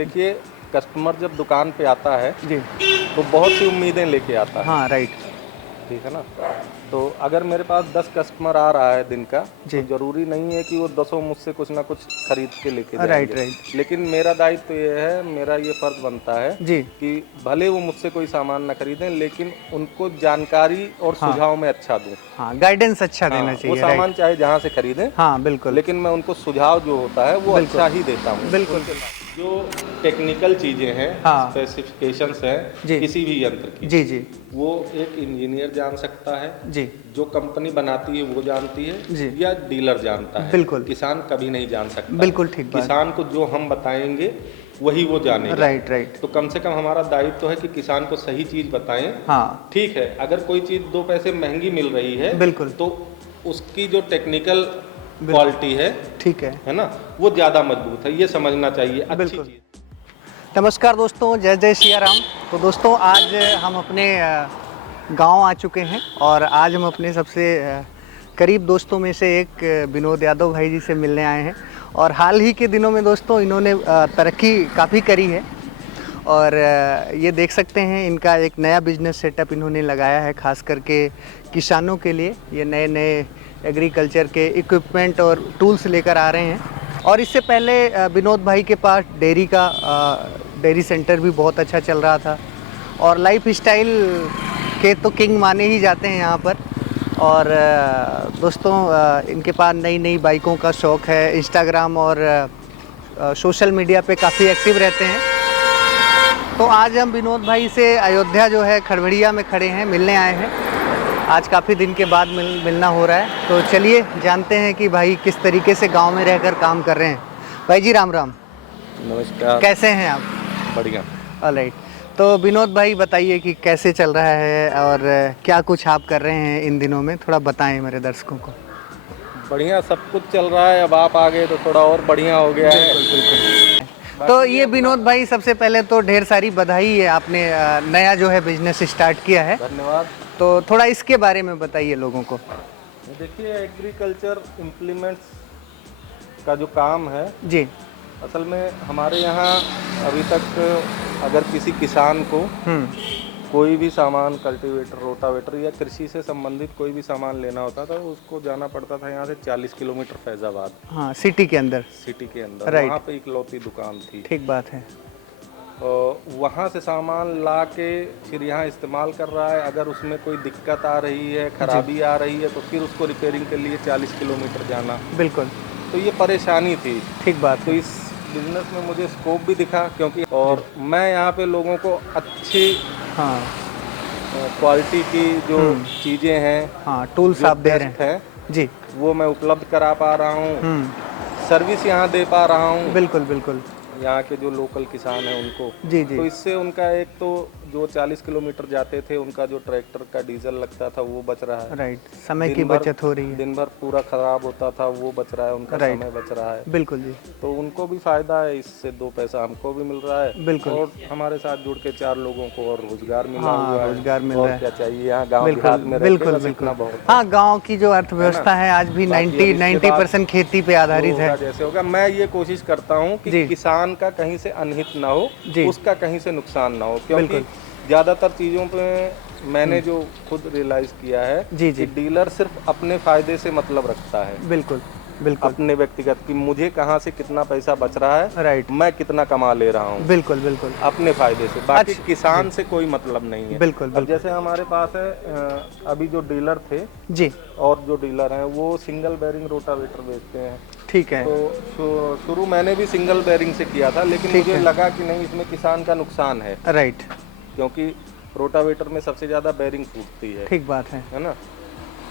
देखिए, कस्टमर जब दुकान पे आता है जी। तो बहुत सी उम्मीदें लेके आता है, हाँ, राइट। ठीक है ना। तो अगर मेरे पास 10 कस्टमर आ रहा है दिन का, जी। तो ज़रूरी नहीं है कि वो 10 मुझसे कुछ ना कुछ खरीद के लेके राइट, जाएंगे। राइट। लेकिन मेरा दायित्व तो ये है, मेरा ये फ़र्ज़ बनता है जी। कि भले वो मुझसे कोई सामान ना खरीदें, लेकिन उनको जानकारी और हाँ। सुझाव मैं अच्छा दूँ। हाँ, गाइडेंस अच्छा हाँ, देना वो चाहिए, सामान राइट। चाहे जहाँ से खरीदें, हाँ, बिल्कुल। लेकिन मैं उनको सुझाव जो होता है वो बिल्कुल। अच्छा ही देता हूँ। बिल्कुल। जो टेक्निकल चीज़ें हैं, हाँ। स्पेसिफिकेशंस हैं जी। किसी भी यंत्र की, जी, जी। वो एक इंजीनियर जान सकता है, जी। जो कंपनी बनाती है वो जानती है, जी। या डीलर जानता है। बिल्कुल। किसान कभी नहीं जान सकता। बिल्कुल ठीक बात। किसान को जो हम बताएंगे वही वो जानेगा। Right, right. तो कम से कम हमारा दायित्व तो है कि किसान को सही चीज़ बताएं। हाँ, ठीक है, अगर कोई चीज़ 2 पैसे महंगी मिल रही है, बिल्कुल। तो उसकी जो टेक्निकल बिल्कुल। क्वालिटी ठीक है। है ना, वो ज़्यादा मजबूत है, ये समझना चाहिए अच्छी बिल्कुल। चीज़। नमस्कार दोस्तों, जय जय सिया राम। तो दोस्तों आज हम अपने गांव आ चुके हैं और आज हम अपने सबसे करीब दोस्तों में से एक विनोद यादव भाई जी से मिलने आए हैं। और हाल ही के दिनों में दोस्तों इन्होंने तरक्की काफ़ी करी है और ये देख सकते हैं इनका एक नया बिजनेस सेटअप इन्होंने लगाया है, खास करके किसानों के लिए। ये नए नए एग्रीकल्चर के इक्विपमेंट और टूल्स लेकर आ रहे हैं। और इससे पहले विनोद भाई के पास डेयरी सेंटर भी बहुत अच्छा चल रहा था और लाइफ स्टाइल के तो किंग माने ही जाते हैं यहाँ पर। और दोस्तों इनके पास नई नई बाइकों का शौक़ है, इंस्टाग्राम और सोशल मीडिया पे काफ़ी एक्टिव रहते हैं। तो आज हम विनोद भाई से अयोध्या जो है खड़वड़िया में खड़े हैं, मिलने आए हैं। आज काफ़ी दिन के बाद मिलना हो रहा है, तो चलिए जानते हैं कि भाई किस तरीके से गांव में रहकर काम कर रहे हैं। भाई जी राम राम। नमस्कार। कैसे हैं आप? बढ़िया। ऑलराइट। तो विनोद भाई बताइए कि कैसे चल रहा है और क्या कुछ आप कर रहे हैं इन दिनों में, थोड़ा बताएं मेरे दर्शकों को। बढ़िया सब कुछ चल रहा है, अब आप आ गए तो थोड़ा और बढ़िया हो गया है। बिल्कुल। तो ये विनोद भाई सबसे पहले तो ढेर सारी बधाई है, आपने नया जो है बिजनेस स्टार्ट किया है। धन्यवाद। तो थोड़ा इसके बारे में बताइए लोगों को। देखिए, एग्रीकल्चर इम्प्लीमेंट्स का जो काम है, जी। असल में हमारे यहाँ अभी तक अगर किसी किसान को कोई भी सामान, कल्टीवेटर, रोटावेटर या कृषि से संबंधित कोई भी सामान लेना होता था, उसको जाना पड़ता था यहाँ से 40 किलोमीटर फैजाबाद। हाँ, सिटी के अंदर। सिटी के अंदर। राइट। वहाँ पे इकलौती दुकान थी। ठीक बात है। वहाँ से सामान ला के फिर यहाँ इस्तेमाल कर रहा है। अगर उसमें कोई दिक्कत आ रही है, खराबी आ रही है, तो फिर उसको रिपेयरिंग के लिए 40 किलोमीटर जाना। बिल्कुल। तो ये परेशानी थी। ठीक बात। तो इस बिजनेस में मुझे स्कोप भी दिखा, क्योंकि और मैं यहाँ पे लोगों को अच्छी हाँ क्वालिटी की जो चीज़ें हैं, हाँ, टूल्स आप दे रहे हैं जी, वो मैं उपलब्ध करा पा रहा हूँ। सर्विस यहाँ दे पा रहा हूँ। बिल्कुल बिल्कुल। यहाँ के जो लोकल किसान हैं उनको। जी जी। तो इससे उनका एक तो जो 40 किलोमीटर जाते थे, उनका जो ट्रैक्टर का डीजल लगता था वो बच रहा है। राइट, समय की बचत हो रही है। दिन भर पूरा खराब होता था, वो बच रहा है, उनका समय बच रहा है। बिल्कुल जी। तो उनको भी फायदा है, इससे 2 पैसा हमको भी मिल रहा है। बिल्कुल। और हमारे साथ जुड़ के 4 लोगों को और रोजगार मिला हाँ, हुआ है। रोजगार मिल रहा है। क्या चाहिए यहाँ गाँव बिल्कुल देहात में बिल्कुल बस बिल्कुल। इतना बहुत है। हाँ, गांव की जो अर्थव्यवस्था है आज भी 90% खेती पे आधारित है। जैसे होगा, मैं ये कोशिश करता हूँ कि किसान का कहीं से अनहित ना हो, उसका कहीं से नुकसान ना हो। क्योंकि ज़्यादातर चीज़ों पे मैंने जो खुद रियलाइज़ किया है कि डीलर सिर्फ अपने फ़ायदे से मतलब रखता है। बिल्कुल बिल्कुल। अपने व्यक्तिगत कि मुझे कहाँ से कितना पैसा बच रहा है, राइट, मैं कितना कमा ले रहा हूँ। बिल्कुल बिल्कुल। अपने फ़ायदे से, बाकी किसान से कोई मतलब नहीं है। बिल्कुल। अब जैसे हमारे पास है, अभी जो डीलर थे जी, और जो डीलर हैं वो सिंगल बेरिंग रोटावेटर बेचते हैं। ठीक है। तो शुरू मैंने भी सिंगल बेरिंग से किया था, लेकिन मुझे लगा कि नहीं, इसमें किसान का नुकसान है। राइट। क्योंकि रोटावेटर में सबसे ज़्यादा बेरिंग फूटती है। ठीक बात है ना।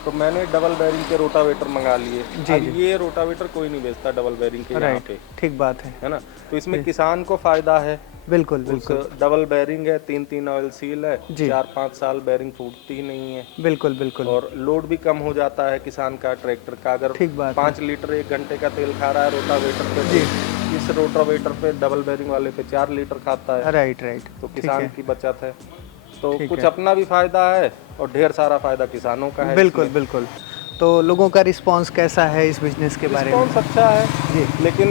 तो मैंने डबल बेरिंग के रोटावेटर मंगा लिए। अब जी। ये रोटावेटर कोई नहीं बेचता डबल बेरिंग के यहाँ पे। ठीक बात है ना। तो इसमें किसान को फायदा है। बिल्कुल बिल्कुल। डबल बेरिंग है, 3 ऑयल सील है, 4-5 साल बेरिंग फूटती ही नहीं है। बिल्कुल बिल्कुल। और लोड भी कम हो जाता है किसान का ट्रैक्टर का। अगर 5 लीटर 1 घंटे का तेल खा रहा है रोटावेटर पे, तो इस रोटावेटर पे डबल बेरिंग वाले पे 4 लीटर खाता है। Right right. तो किसान की बचत है। तो कुछ अपना भी फायदा है और ढेर सारा फायदा किसानों का है। बिल्कुल बिल्कुल। तो लोगों का रिस्पांस कैसा है इस बिजनेस के बारे में? रिस्पांस अच्छा है जी, लेकिन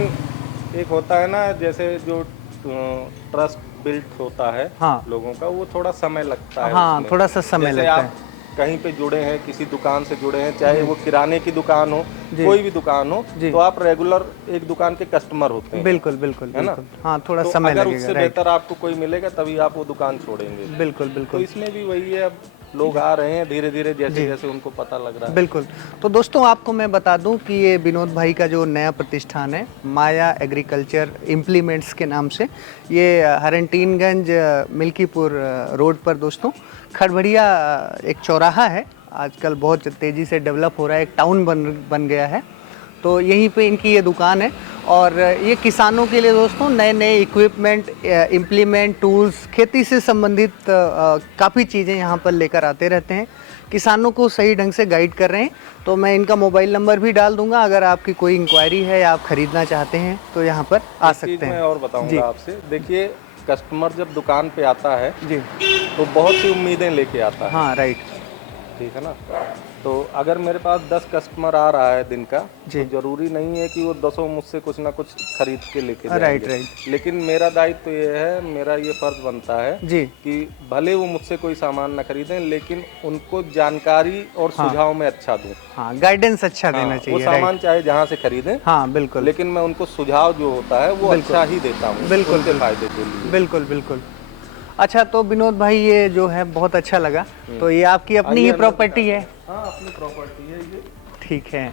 एक होता है ना, जैसे जो ट्रस्ट बिल्ट होता है हाँ। लोगों का, वो थोड़ा समय लगता है हाँ, उसमें। थोड़ा सा समय जैसे लगता आप है। कहीं पे जुड़े हैं, किसी दुकान से जुड़े हैं, चाहे वो किराने की दुकान हो, जी। कोई भी दुकान हो, जी। तो आप रेगुलर एक दुकान के कस्टमर होते हैं, बिल्कुल बिल्कुल है ना? बिल्कुल। हाँ, थोड़ा तो समय अगर लगेगा। उससे राइट, बेहतर आपको कोई मिलेगा तभी आप वो दुकान छोड़ेंगे। बिल्कुल तो बिल्कुल। इसमें भी वही है, अब लोग आ रहे हैं धीरे धीरे, जैसे जी। जैसे उनको पता लग रहा है। बिल्कुल। तो दोस्तों आपको मैं बता दूं कि ये विनोद भाई का जो नया प्रतिष्ठान है, माया एग्रीकल्चर इम्प्लीमेंट्स के नाम से, ये हरनटीनगंज मिल्कीपुर रोड पर दोस्तों, खड़बड़िया एक चौराहा है, आजकल बहुत तेज़ी से डेवलप हो रहा है, एक टाउन बन गया है। तो यहीं पे इनकी ये दुकान है और ये किसानों के लिए दोस्तों नए नए इक्विपमेंट, इम्प्लीमेंट, टूल्स, खेती से संबंधित काफ़ी चीज़ें यहाँ पर लेकर आते रहते हैं, किसानों को सही ढंग से गाइड कर रहे हैं। तो मैं इनका मोबाइल नंबर भी डाल दूंगा, अगर आपकी कोई इंक्वायरी है या आप खरीदना चाहते हैं तो यहाँ पर आ सकते मैं हैं। और जी। बताऊंगा आपसे, देखिए कस्टमर जब दुकान पे आता है जी। तो बहुत सी उम्मीदें लेके आता है, हाँ, राइट। ठीक है ना? तो अगर मेरे पास 10 कस्टमर आ रहा है दिन का, जी। तो जरूरी नहीं है कि वो 10 मुझसे कुछ ना कुछ खरीद के लेके जाएंगे। Right, right. लेकिन मेरा दायित्व तो ये है, मेरा ये फर्ज बनता है जी। कि भले वो मुझसे कोई सामान ना खरीदें, लेकिन उनको जानकारी और सुझाव में अच्छा दूं। हाँ, गाइडेंस अच्छा देना वो चाहिए। सामान चाहे जहाँ से खरीदें, हाँ, बिल्कुल लेकिन मैं उनको सुझाव जो होता है वो अच्छा ही देता हूँ, बिल्कुल, उनके फायदे के लिए। बिल्कुल बिल्कुल। अच्छा, तो विनोद भाई ये जो है बहुत अच्छा लगा। तो ये आपकी अपनी ही प्रॉपर्टी है? हाँ, अपनी प्रॉपर्टी है ये। ठीक है।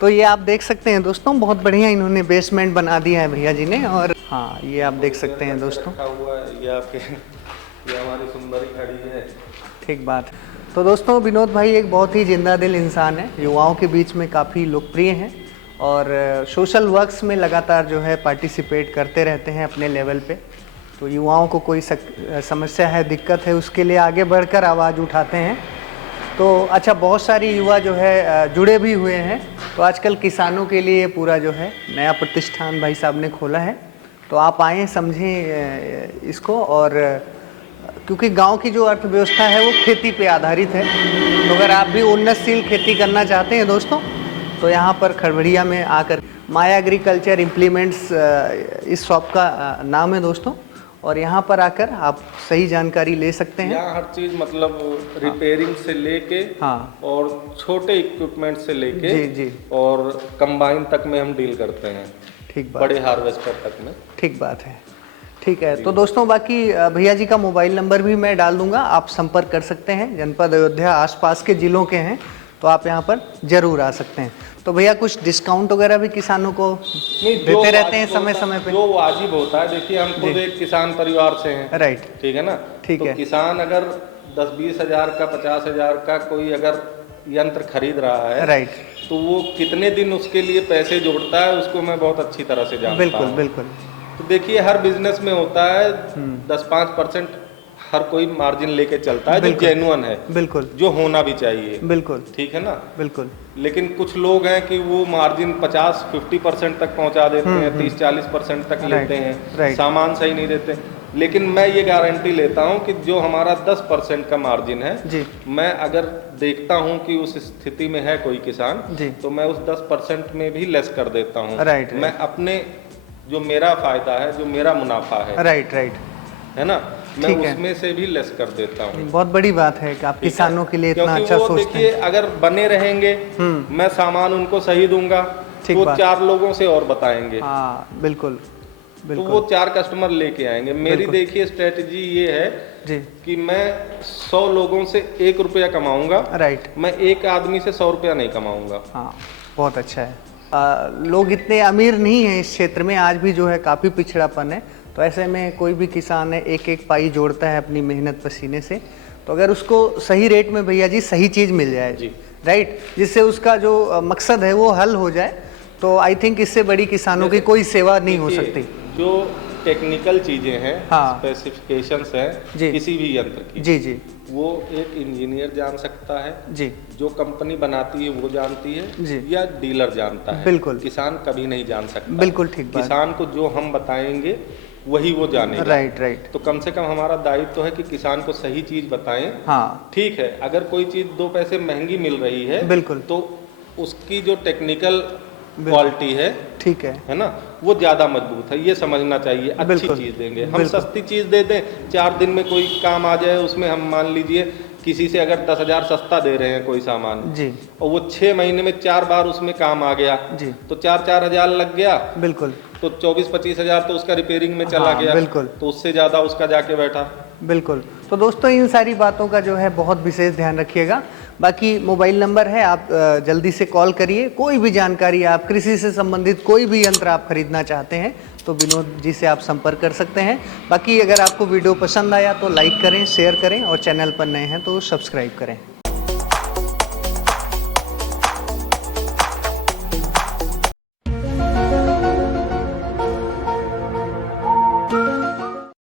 तो ये आप देख सकते हैं दोस्तों, बहुत बढ़िया इन्होंने बेसमेंट बना दिया है भैया जी ने। और हाँ, ये आप देख सकते हैं दोस्तों, रखा हुआ है ये आपके, ये हमारी सुंदरी खड़ी है। ठीक बात है। तो दोस्तों विनोद भाई एक बहुत ही जिंदा दिल इंसान है, युवाओं के बीच में काफ़ी लोकप्रिय हैं और सोशल वर्क्स में लगातार जो है पार्टिसिपेट करते रहते हैं अपने लेवल पे। तो युवाओं को कोई समस्या है, दिक्कत है, उसके लिए आगे बढ़कर आवाज़ उठाते हैं। तो अच्छा, बहुत सारी युवा जो है जुड़े भी हुए हैं। तो आजकल किसानों के लिए पूरा जो है नया प्रतिष्ठान भाई साहब ने खोला है। तो आप आएँ, समझें इसको। और क्योंकि गांव की जो अर्थव्यवस्था है वो खेती पे आधारित है, तो अगर आप भी उन्नतशील खेती करना चाहते हैं दोस्तों, तो यहाँ पर खड़बड़िया में आकर, माया एग्रीकल्चर इम्प्लीमेंट्स इस शॉप का नाम है दोस्तों, और यहाँ पर आकर आप सही जानकारी ले सकते हैं। यहाँ हर चीज़ मतलब रिपेयरिंग से लेके, हाँ, और छोटे इक्विपमेंट से लेके, जी जी, और कंबाइन तक में हम डील करते हैं, ठीक बात, बड़े हार्वेस्टर तक में। ठीक बात है। ठीक है। तो दोस्तों बाकी भैया जी का मोबाइल नंबर भी मैं डाल दूंगा, आप संपर्क कर सकते हैं। जनपद अयोध्या आसपास के जिलों के हैं तो आप यहाँ पर जरूर आ सकते हैं। तो भैया कुछ डिस्काउंट वगैरह भी किसानों को देते रहते हैं समय समय पे? जो वाजिब होता है, देखिए हम खुद एक किसान परिवार से हैं, राइट, ठीक है ना? ठीक तो है। किसान अगर 10-20 हज़ार का, 50 हज़ार का कोई अगर यंत्र खरीद रहा है, राइट, तो वो कितने दिन उसके लिए पैसे जोड़ता है उसको मैं बहुत अच्छी तरह से जानता बिल्कुल हूँ। बिल्कुल। तो देखिए हर बिजनेस में होता है 10-5% हर कोई मार्जिन लेके चलता है, जो जेन्युइन है, बिल्कुल, जो होना भी चाहिए, बिल्कुल, ठीक है ना? बिल्कुल। लेकिन कुछ लोग हैं कि वो मार्जिन 50-50% तक पहुंचा देते हैं, 30-40% तक लेते हैं, सामान सही नहीं देते। लेकिन मैं ये गारंटी लेता हूं कि जो हमारा 10% का मार्जिन है जी, मैं अगर देखता हूं कि उस स्थिति में है कोई किसान जी, तो मैं उस 10% में भी लेस कर देता हूं। राइट, मैं अपने जो मेरा फायदा है, जो मेरा मुनाफा है, राइट राइट, है ना, मैं ठीक है। उसमें से भी लेस कर देता हूँ। बहुत बड़ी बात है कि आप किसानों के लिए इतना अच्छा सोचते देखिए हैं। अगर बने रहेंगे, मैं सामान उनको सही दूंगा तो 4 लोगों से और बताएंगे। हाँ, बिल्कुल तो बिल्कुल। वो 4 कस्टमर लेके आएंगे। मेरी देखिए स्ट्रेटजी ये है जी, कि मैं 100 लोगों से 1 रुपया कमाऊंगा, राइट, मैं एक आदमी से 100 रुपया नहीं कमाऊंगा। हाँ, बहुत अच्छा है। लोग इतने अमीर नहीं हैं इस क्षेत्र में, आज भी जो है काफ़ी पिछड़ापन है। तो ऐसे में कोई भी किसान है एक एक पाई जोड़ता है अपनी मेहनत पसीने से। तो अगर उसको सही रेट में भैया जी सही चीज़ मिल जाए जी, राइट, जिससे उसका जो मकसद है वो हल हो जाए, तो आई थिंक इससे बड़ी किसानों की कोई सेवा नहीं हो सकती। जो टेक्निकल चीजें हैं, हाँ, स्पेसिफिकेशंस हैं किसी भी यंत्र की, जी जी, वो एक इंजीनियर जान सकता है जी, जो कंपनी बनाती है वो जानती है जी, या डीलर जानता है, बिल्कुल, किसान कभी नहीं जान सकता। बिल्कुल ठीक बात। किसान को जो हम बताएंगे वही वो जानेगा। Right right. तो कम से कम हमारा दायित्व तो है कि किसान को सही चीज बताएं। हाँ, ठीक है, अगर कोई चीज 2 पैसे महंगी मिल रही है, बिल्कुल, तो उसकी जो टेक्निकल क्वालिटी है, ठीक है ना, वो ज़्यादा मजबूत है, ये समझना चाहिए। अच्छी बिल्कुल, चीज़ देंगे, हम बिल्कुल। सस्ती चीज़ दे दें, 4 दिन में कोई काम आ जाए उसमें, हम मान लीजिए किसी से अगर 10,000 सस्ता दे रहे हैं कोई सामान जी और वो 6 महीने में 4 बार उसमें काम आ गया जी, तो 4-4 हजार लग गया, बिल्कुल तो 24-25 हजार तो उसका रिपेयरिंग में चला हाँ, गया, बिल्कुल। तो उससे ज़्यादा उसका जाके बैठा। बिल्कुल। तो दोस्तों इन सारी बातों का जो है बहुत विशेष ध्यान रखिएगा। बाकी मोबाइल नंबर है, आप जल्दी से कॉल करिए। कोई भी जानकारी, आप कृषि से संबंधित कोई भी यंत्र आप खरीदना चाहते हैं तो विनोद जी से आप संपर्क कर सकते हैं। बाकी अगर आपको वीडियो पसंद आया तो लाइक करें, शेयर करें और चैनल पर नए हैं तो सब्सक्राइब करें।